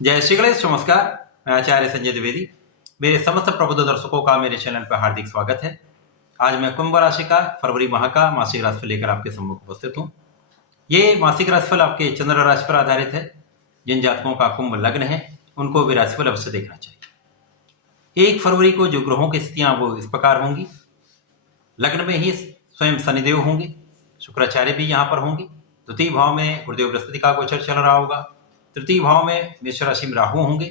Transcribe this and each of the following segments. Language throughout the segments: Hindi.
जय श्री गणेश। नमस्कार, मैं आचार्य संजय द्विवेदी। मेरे समस्त प्रबुद्ध दर्शकों का मेरे चैनल पर हार्दिक स्वागत है। आज मैं कुंभ राशि का फरवरी माह का मासिक राशिफल लेकर आपके सम्मुख उपस्थित हूँ। ये मासिक राशिफल आपके चंद्र राशि पर आधारित है। जिन जातकों का कुंभ लग्न है उनको भी राशिफल अवश्य देखना चाहिए। 1 फरवरी को जो ग्रहों की स्थितियां वो इस प्रकार होंगी। लग्न में ही स्वयं शनिदेव होंगे, शुक्राचार्य भी यहाँ पर होंगे। द्वितीय भाव में गुरुदेव बृहस्पति का गोचर चल रहा होगा। तृतीय भाव में मेष राशि में राहु होंगे।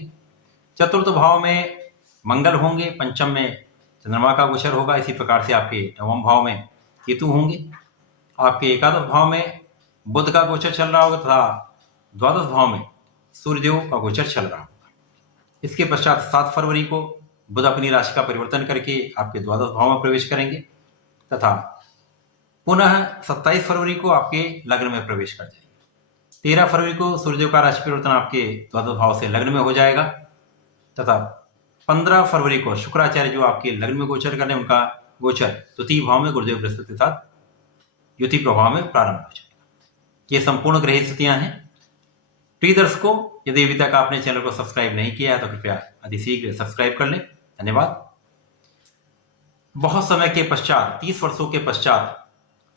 चतुर्थ भाव में मंगल होंगे। पंचम में चंद्रमा का गोचर होगा। इसी प्रकार से आपके नवम भाव में केतु होंगे। आपके एकादश भाव में बुध का गोचर चल रहा होगा तथा द्वादश भाव में सूर्यदेव का गोचर चल रहा होगा। इसके पश्चात 7 फरवरी को बुध अपनी राशि का परिवर्तन करके आपके द्वादश भाव में प्रवेश करेंगे तथा पुनः 27 फरवरी को आपके लग्न में प्रवेश कर जाएंगे। 13 फरवरी को सूर्यदेव का राशि परिवर्तन आपके द्वादश भाव से लग्न में हो जाएगा तथा 15 फरवरी को शुक्राचार्य जो आपके लग्न में गोचर कर रहे हैं उनका गोचर द्वितीय भाव में गुरुदेव बृहस्पति के साथ युति प्रभाव में प्रारंभ हो जाएगा। ये संपूर्ण ग्रह स्थितियां हैं। प्रिय दर्शकों, यदि अभी तक आपने चैनल को सब्सक्राइब नहीं किया है तो कृपया अतिशीघ्र सब्सक्राइब कर लें। धन्यवाद। बहुत समय के पश्चात 30 वर्षों के पश्चात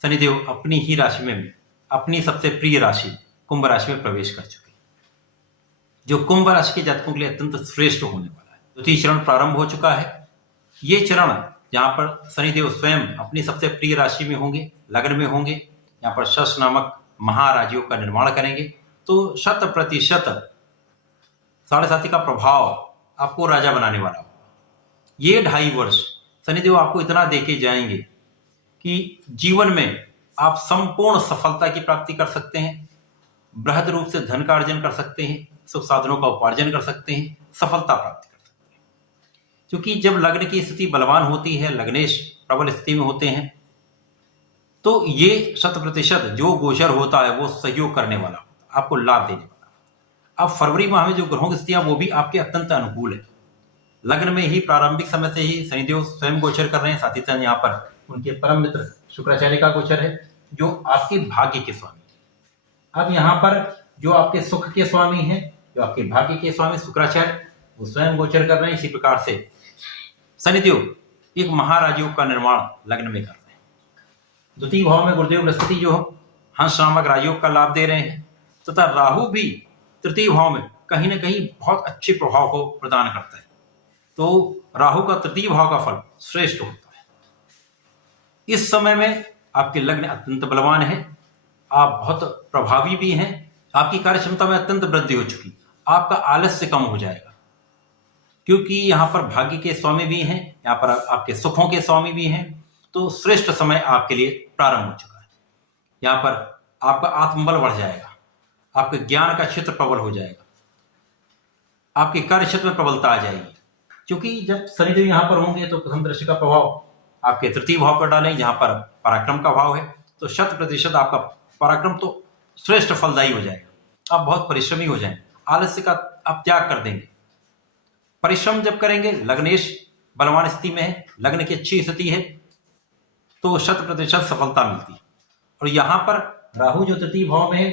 शनिदेव अपनी ही राशि में अपनी सबसे प्रिय राशि कुंभ राशि में प्रवेश कर चुके हैं, जो कुंभ राशि के जातकों के लिए अत्यंत श्रेष्ठ होने वाला है। द्वितीय चरण प्रारंभ हो चुका है। ये चरण जहां पर शनिदेव स्वयं अपनी सबसे प्रिय राशि में होंगे, लग्न में होंगे, यहाँ पर शश नामक महाराजयोग का निर्माण करेंगे तो 100% 7.5 का प्रभाव आपको राजा बनाने वाला होगा। ये 2.5 वर्ष शनिदेव आपको इतना देके जाएंगे कि जीवन में आप संपूर्ण सफलता की प्राप्ति कर सकते हैं, बृहद रूप से धन का अर्जन कर सकते हैं, सुख साधनों का उपार्जन कर सकते हैं, सफलता प्राप्त कर सकते हैं। क्योंकि जब लग्न की स्थिति बलवान होती है, लग्नेश प्रबल स्थिति में होते हैं, तो ये 100% जो गोचर होता है वो सहयोग करने वाला होता है, आपको लाभ देने वाला। अब फरवरी माह में जो ग्रहों की स्थितियां वो भी आपके अत्यंत अनुकूल है। लग्न में ही प्रारंभिक समय से ही शनिदेव स्वयं गोचर कर रहे हैं। साथ ही साथ यहाँ पर उनके परम मित्र शुक्राचार्य का गोचर है जो आपके भाग्य के स्वामी। अब यहाँ पर जो आपके सुख के स्वामी हैं, जो आपके भाग्य के स्वामी शुक्राचार्य, वो स्वयं गोचर कर रहे हैं। इसी प्रकार से शनिदेव एक महाराजयोग का निर्माण लग्न में कर रहे हैं। द्वितीय भाव में गुरुदेव बृहस्पति जो हंस नामक राजयोग का लाभ दे रहे हैं तथा राहु भी तृतीय भाव में कहीं ना कहीं बहुत अच्छे प्रभाव को प्रदान करता है। तो राहु का तृतीय भाव का फल श्रेष्ठ होता है। इस समय में आपके लग्न अत्यंत बलवान है, आप बहुत प्रभावी भी हैं, आपकी कार्य क्षमता में अत्यंत वृद्धि हो चुकी, आपका आलस्य कम हो जाएगा क्योंकि यहाँ पर भाग्य के स्वामी भी हैं, यहाँ पर आपके सुखों के स्वामी भी हैं। तो श्रेष्ठ समय आपके लिए प्रारंभ हो चुका है। यहाँ पर आपका आत्मबल बढ़ जाएगा, आपके ज्ञान का क्षेत्र प्रबल हो जाएगा, आपके कार्य क्षेत्र में प्रबलता आ जाएगी। क्योंकि जब शनिदेव यहाँ पर होंगे तो प्रथम दृष्टि का प्रभाव आपके तृतीय भाव पर डालें, जहाँ पर पराक्रम का भाव है, तो 100% आपका पराक्रम तो श्रेष्ठ फलदायी हो जाएगा। आप बहुत परिश्रमी हो जाएंगे, आलस्य का आप त्याग कर देंगे। परिश्रम जब करेंगे, लग्नेश बलवान स्थिति में है, लग्न की अच्छी स्थिति है, तो 100% सफलता मिलती है। और यहाँ पर राहु जो तृतीय भाव में है,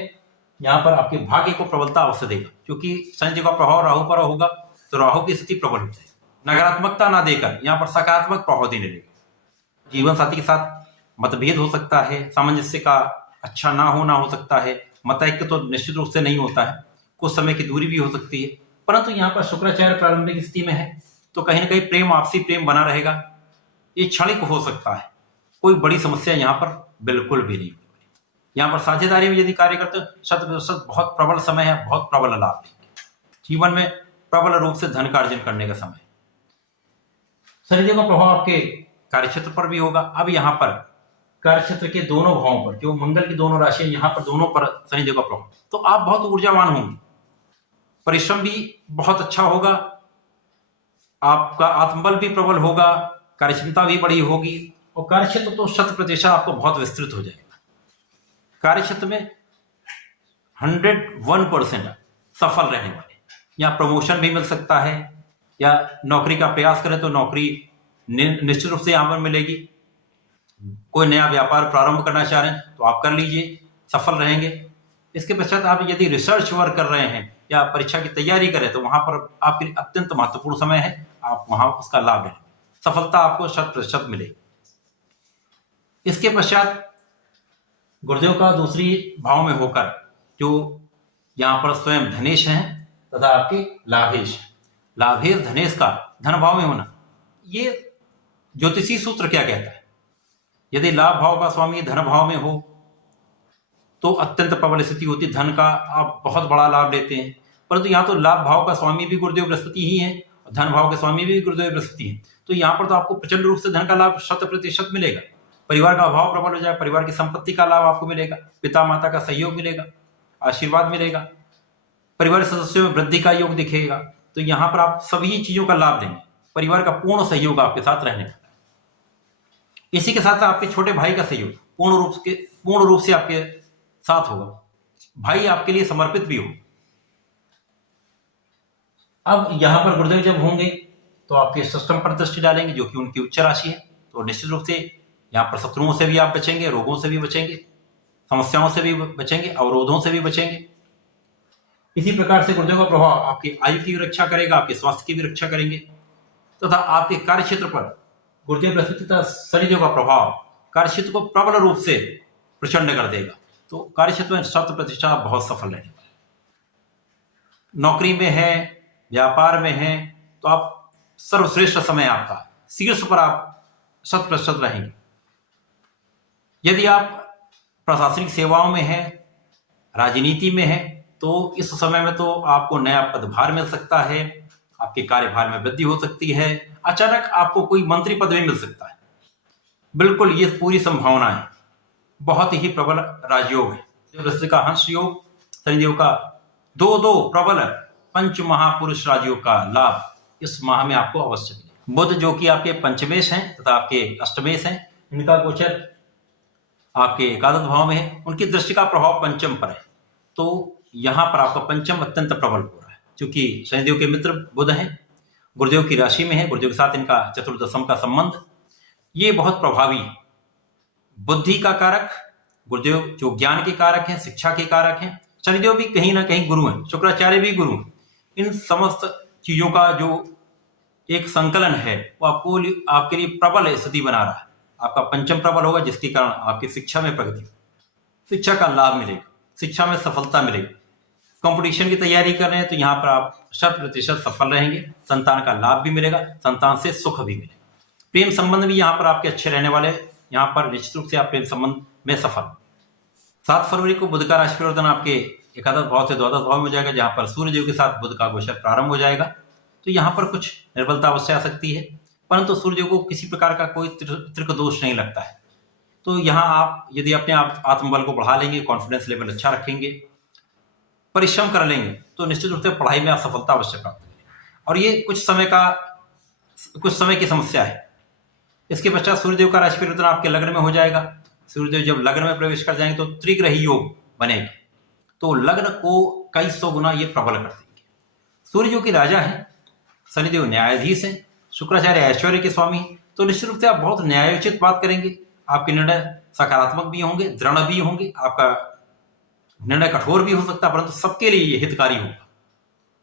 यहाँ पर आपके भाग्य को प्रबलता अवश्य देगा। क्योंकि शनि का प्रभाव राहु पर होगा तो राहु की स्थिति प्रबल हो जाएगी। नकारात्मकता ना देकर यहाँ पर सकारात्मक प्रभाव देने लगेगा। जीवन साथी के साथ मतभेद हो सकता है, सामंजस्य का अच्छा ना होना हो सकता है, मतैक्य तो निश्चित रूप से नहीं होता है, कुछ समय की दूरी भी हो सकती है। परंतु यहाँ पर शुक्राचार्य प्रारंभिक स्थिति में है तो कहीं ना कहीं प्रेम, आपसी प्रेम बना रहेगा। ये क्षणिक हो सकता है, कोई बड़ी समस्या यहाँ पर बिल्कुल भी नहीं होगी। यहाँ पर साझेदारी में यदि कार्य करते 100% बहुत प्रबल समय है, बहुत प्रबल लाभ लेंगे। जीवन में प्रबल रूप से धन का अर्जन करने का समय। शनिदेव का प्रभाव आपके कार्यक्षेत्र पर भी होगा। अब यहाँ पर कार्यक्षेत्र के दोनों भावों पर, जो मंगल की दोनों राशियां, यहाँ पर दोनों पर शनिदेव का प्रभाव, तो आप बहुत ऊर्जावान होंगे, परिश्रम भी बहुत अच्छा होगा, आपका आत्मबल भी प्रबल होगा, कार्यक्षमता भी बड़ी होगी और कार्यक्षेत्र तो 100% आपको बहुत विस्तृत हो जाएगा। कार्यक्षेत्र में 101% सफल रहने वाले, यहाँ प्रमोशन भी मिल सकता है, या नौकरी का प्रयास करें तो नौकरी निश्चित रूप से यहाँ पर मिलेगी। कोई नया व्यापार प्रारंभ करना चाह रहे हैं तो आप कर लीजिए, सफल रहेंगे। इसके पश्चात आप यदि रिसर्च वर्क कर रहे हैं या परीक्षा की तैयारी करें तो वहां पर आपके लिए अत्यंत महत्वपूर्ण समय है, आप वहां उसका लाभ लें, सफलता आपको 100% मिलेगी। इसके पश्चात गुरुदेव का दूसरी भाव में होकर जो यहाँ पर स्वयं धनेश हैं तथा आपके लाभेश, लाभेश धनेश का धन भाव में होना, ये ज्योतिषी सूत्र क्या कहता है? यदि लाभ भाव का स्वामी धन भाव में हो तो अत्यंत प्रबल स्थिति होती, धन का आप बहुत बड़ा लाभ लेते हैं। परंतु यहाँ तो लाभ भाव का स्वामी भी गुरुदेव बृहस्पति ही है, धन भाव के स्वामी भी गुरुदेव बृहस्पति है, तो यहाँ पर तो आपको प्रचंड रूप से धन का लाभ 100% मिलेगा। परिवार का भाव प्रबल हो जाए, परिवार की संपत्ति का लाभ आपको मिलेगा, पिता माता का सहयोग मिलेगा, आशीर्वाद मिलेगा, परिवार सदस्यों में वृद्धि का योग दिखेगा। तो यहाँ पर आप सभी चीजों का लाभ देंगे, परिवार का पूर्ण सहयोग आपके साथ रहने वाला है। इसी के साथ आपके छोटे भाई का सहयोग पूर्ण रूप से आपके साथ होगा, भाई आपके लिए समर्पित भी हो। अब यहां पर गुरुदेव जब होंगे तो आपके सिस्टम पर दृष्टि डालेंगे जो कि उनकी उच्च राशि है, तो निश्चित रूप से यहाँ पर शत्रुओं से भी आप बचेंगे, रोगों से भी बचेंगे, समस्याओं से भी बचेंगे, अवरोधों से भी बचेंगे। इसी प्रकार से गुरुदेव का प्रभाव आपकी आयु की भी रक्षा करेगा, आपके स्वास्थ्य की भी रक्षा करेंगे तथा आपके कार्य क्षेत्र पर गुरुदेव बृहस्पति तथा शनिदेव का प्रभाव कार्य क्षेत्र को प्रबल रूप से प्रचंड कर देगा। तो कार्य क्षेत्र में 100% बहुत सफल रहेंगे। नौकरी में है, व्यापार में है, तो आप सर्वश्रेष्ठ समय आपका, शीर्ष पर आप 100% रहेंगे। यदि आप प्रशासनिक सेवाओं में हैं, राजनीति में हैं, तो इस समय में तो आपको नया पदभार मिल सकता है, आपके कार्यभार में वृद्धि हो सकती है, अचानक आपको कोई मंत्री पद भी मिल सकता है। बिल्कुल ये पूरी संभावना है, बहुत ही प्रबल राजयोग है। बृहस्पति का हंस योग, शनिदेव का दो प्रबल पंच महापुरुष राजयोग का लाभ इस माह में आपको अवश्य मिलेगा। बुध जो कि आपके पंचमेश हैं तथा आपके अष्टमेश हैं, इनका गोचर आपके एकादश भाव में है, उनकी दृष्टि का प्रभाव पंचम पर है, तो यहां पर आपका पंचम अत्यंत प्रबल हो रहा है। क्योंकि शनिदेव के मित्र बुध हैं, गुरुदेव की राशि में है, गुरुदेव के साथ इनका चतुर्दशम का संबंध, ये बहुत प्रभावी है। बुद्धि का कारक गुरुदेव जो ज्ञान के कारक हैं, शिक्षा के कारक हैं, शनिदेव भी कहीं ना कहीं गुरु हैं, शुक्राचार्य भी गुरु हैं। इन समस्त चीजों का जो एक संकलन है वो आपके लिए प्रबल स्थिति बना रहा है। आपका पंचम प्रबल होगा जिसके कारण आपकी शिक्षा में प्रगति, शिक्षा का लाभ मिलेगा, शिक्षा में सफलता मिलेगी। कंपटीशन की तैयारी कर रहे हैं तो यहाँ पर आप 100% सफल रहेंगे, संतान का लाभ भी मिलेगा, संतान से सुख भी मिलेगा। प्रेम संबंध भी यहाँ पर आपके अच्छे रहने वाले, यहाँ पर निश्चित रूप से आप प्रेम संबंध में सफल। 7 फरवरी को बुध का राशि परिवर्तन आपके एकादश भाव से द्वादश भाव में हो जाएगा, जहां पर सूर्य देव के साथ बुध का गोचर प्रारंभ हो जाएगा। तो यहाँ पर कुछ निर्बलता अवश्य आ सकती है, परंतु सूर्य देव को किसी प्रकार का कोई त्रिक दोष नहीं लगता है। तो यहाँ आप यदि अपने आप आत्मबल को बढ़ा लेंगे, कॉन्फिडेंस लेवल अच्छा रखेंगे, परिश्रम कर लेंगे, तो निश्चित रूप से पढ़ाई में आप सफलता अवश्य प्राप्त करेंगे। और ये कुछ समय की समस्या है। इसके पश्चात सूर्यदेव का राशि परिवर्तन आपके लग्न में हो जाएगा। सूर्यदेव जब लग्न में प्रवेश कर जाएंगे तो त्रिग्रही योग बनेगा, तो लग्न को कई सौ गुना ये प्रबल कर देंगे। सूर्य जो कि राजा है, शनिदेव न्यायाधीश है, शुक्राचार्य ऐश्वर्य के स्वामी है, तो निश्चित रूप से आप बहुत न्यायोचित बात करेंगे, आपके निर्णय सकारात्मक भी होंगे, दृढ़ भी होंगे, आपका निर्णय कठोर भी हो सकता है, परंतु सबके लिए ये हितकारी होगा।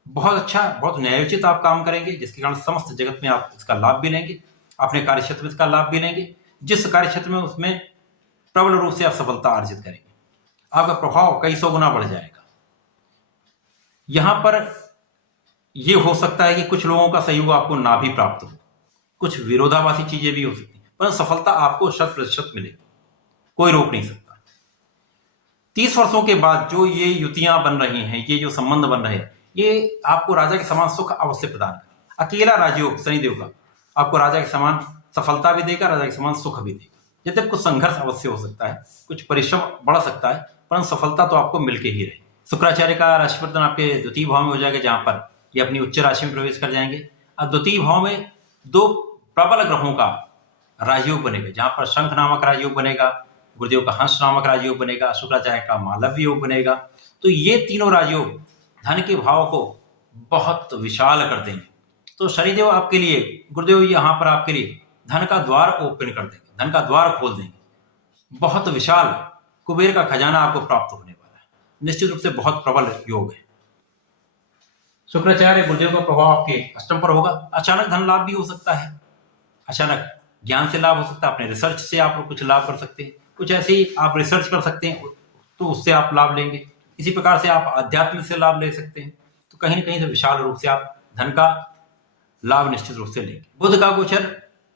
बहुत अच्छा, बहुत न्यायोचित आप काम करेंगे, जिसके कारण समस्त जगत में आप इसका लाभ भी लेंगे, अपने कार्य क्षेत्र में इसका लाभ भी लेंगे। जिस कार्य क्षेत्र में उसमें प्रबल रूप से आप सफलता अर्जित करेंगे, आपका प्रभाव कई सौ गुना बढ़ जाएगा। यहां पर यह हो सकता है कि कुछ लोगों का सहयोग आपको ना भी प्राप्त हो, कुछ विरोधाभासी चीजें भी हो सकती हैं, पर सफलता आपको 100% मिलेगी, कोई रोक नहीं सकता। 30 वर्षों के बाद जो ये युतियां बन रही हैं, ये जो संबंध बन रहे हैं, ये आपको राजा के समान सुख अवश्य प्रदान करेगा। अकेला राजयोग शनिदेव का आपको राजा के समान सफलता भी देगा, राजा के समान सुख भी देगा। यद्यप कुछ संघर्ष अवश्य हो सकता है, कुछ परिश्रम बढ़ सकता है, परंतु सफलता तो आपको मिलके ही रहे। शुक्राचार्य का राशि परिवर्तन आपके द्वितीय भाव में हो जाएगा, जहां पर ये अपनी उच्च राशि में प्रवेश कर जाएंगे। अब द्वितीय भाव में 2 प्रबल ग्रहों का राजयोग बनेगा, जहां पर शंख नामक राजयोग बनेगा, गुरुदेव का हंस नामक राजयोग बनेगा, शुक्राचार्य का मालव्य योग बनेगा। तो ये तीनों राजयोग धन के भाव को बहुत विशाल कर देंगे। तो शनिदेव आपके लिए, गुरुदेव यहाँ पर आपके लिए धन का द्वार ओपन कर देंगे, धन का द्वार खोल देंगे। बहुत विशाल कुबेर का खजाना आपको प्राप्त होने वाला है। निश्चित रूप से बहुत प्रबल योग है। शुक्राचार्य गुरुदेव का प्रभाव आपके अष्टम पर होगा। अचानक धन लाभ भी हो सकता है, अचानक ज्ञान से लाभ हो सकता है, अपने रिसर्च से आप कुछ लाभ कर सकते हैं, कुछ ऐसे ही आप रिसर्च कर सकते हैं तो उससे आप लाभ लेंगे। इसी प्रकार से आप अध्यात्म से लाभ ले सकते हैं। तो कहीं ना कहीं से विशाल रूप से आप धन का लाभ निश्चित रूप से लेंगे। बुध का गोचर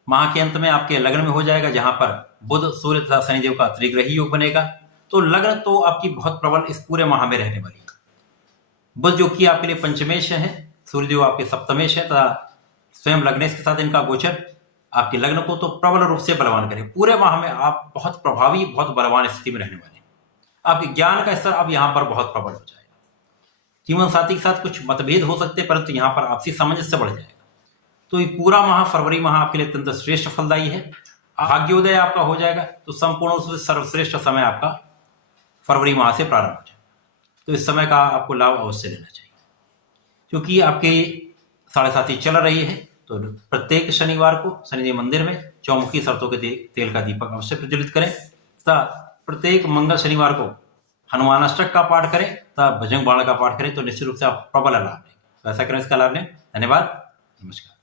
माह के अंत में आपके लग्न में हो जाएगा, जहां पर बुध सूर्य तथा शनिदेव का त्रिग्रही योग बनेगा। तो लग्न तो आपकी बहुत प्रबल इस पूरे माह में रहने वाली है। बुध जो कि आपके लिए पंचमेश है, सूर्यदेव आपके सप्तमेश है तथा स्वयं लग्नेश के साथ इनका गोचर आपके लग्न को तो प्रबल रूप से बलवान करे। पूरे माह में आप बहुत प्रभावी, बहुत बलवान स्थिति में रहने वाले हैं। आपके ज्ञान का स्तर अब यहाँ पर बहुत प्रबल हो जाएगा। जीवन साथी के साथ कुछ मतभेद हो सकते हैं, परंतु यहाँ पर आपसी सामंजस्य बढ़ जाएगा। तो ये पूरा माह, फरवरी माह आपके लिए अत्यंत श्रेष्ठ फलदायी है। भाग्योदय आपका हो जाएगा, तो संपूर्ण रूप से सर्वश्रेष्ठ समय आपका फरवरी माह से प्रारंभ हो जाएगा। तो इस समय का आपको लाभ अवश्य लेना चाहिए, क्योंकि आपके 7.5 चल रही है। तो प्रत्येक शनिवार को शनिदेव मंदिर में चौमुखी सरसों के तेल का दीपक अवश्य प्रज्वलित करें तथा प्रत्येक मंगल शनिवार को हनुमान अष्टक का पाठ करें तथा भजन बाण का पाठ करें। तो निश्चित रूप से आप प्रबल लाभ लेंगे। तो ऐसा करें, इसका लाभ लें। धन्यवाद, नमस्कार।